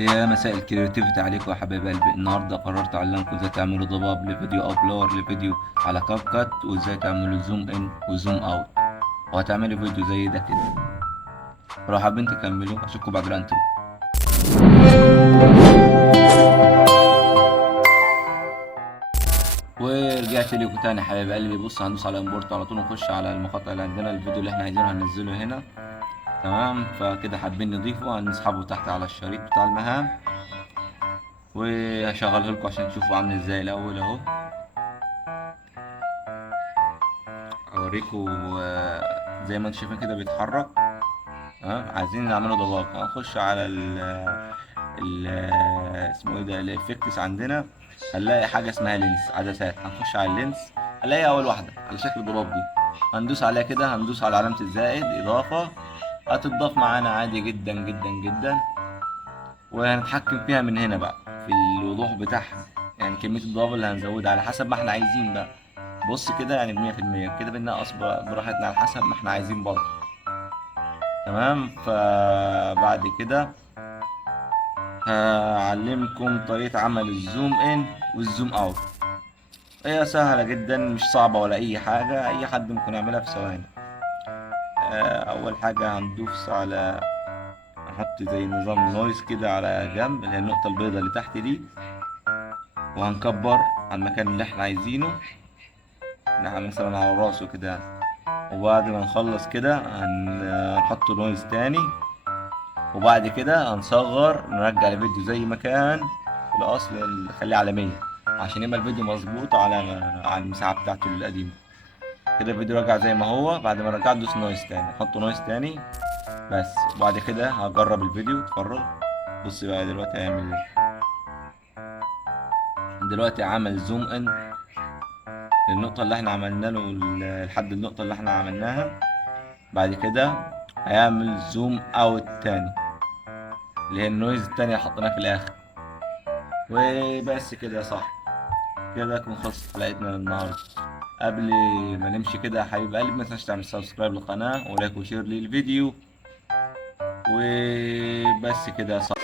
يا مساء الكرياتيفيتي عليكم يا حبايب قلبي. النهارده قررت اعلمكم ازاي تعملوا ضباب لفيديو او بلور لفيديو على كاب كات، وازاي تعملوا زوم ان وزوم اوت، وهتعملوا فيديو زي ده كده. لو حابين تكملوا اشوفكم بعد الانترو. ورجعت لكم تاني يا حبايب قلبي. بص، هندوس على امبورت على طول ونخش على المقاطع اللي عندنا. الفيديو اللي احنا عايزينه هننزله هنا. تمام، فكده حابين نضيفه هنسحبه تحت على الشريط بتاع المهام، وهشغله لكم عشان تشوفوا عامل ازاي. الاول اهو اوريكم. زي ما انتم شايفين كده بيتحرك. تمام، عايزين نعمله ضباب. هنخش على ال اسمه ايه ده، الافكتس عندنا. هنلاقي حاجه اسمها لينس عدسات. هنخش على اللينس، هنلاقي اول واحده على شكل ضباب دي. هندوس عليها كده، هندوس على علامه الزائد اضافه. هتضاف معانا عادي جدا جدا جدا، وهنتحكم فيها من هنا بقى في الوضوح بتاعها. يعني كميه الضباب اللي هنزودها على حسب ما احنا عايزين بقى. بص كده، يعني 100% كده بننقص براحتنا على حسب ما احنا عايزين برضه. تمام، فبعد كده هعلمكم طريقة عمل الزوم ان والزوم اوت. هي سهلة جدا، مش صعبة ولا اي حاجة، اي حد ممكن يعملها في ثواني. اول حاجة هندوس على، نحط زي نظام نويز كده على جنب، اللي هي النقطة البيضاء اللي تحت دي، وهنكبر على المكان اللي احنا عايزينه. نعمل مثلا على راسه كده يعني. وبعد ما نخلص كده هنحط نويز تاني. وبعد كده هنصغر، نرجع الفيديو زي ما كان في الأصل، نخليه على 100 عشان يبقى الفيديو مظبوط على المساحة بتاعته القديمة. كده الفيديو رجع زي ما هو. بعد ما رجع ندوس نويز تاني، نحط نويز تاني بس. وبعد كده هجرب الفيديو، اتفرج. بص بقى دلوقتي هيعمل ايه. دلوقتي عمل زوم ان للنقطة اللي احنا عملنا له، لحد النقطة اللي احنا عملناها. بعد كده هيعمل زوم اوت تاني، اللي هي النويز التانية اللي حطيناها في الآخر. وبس كده صح. كده تكون خلصت حلقتنا النهاردة. قبل ما نمشي كده يا حبيب قلبي، ما تنساش تعمل سبسكرايب للقناة ولايك وشير للفيديو. وبس كده صح.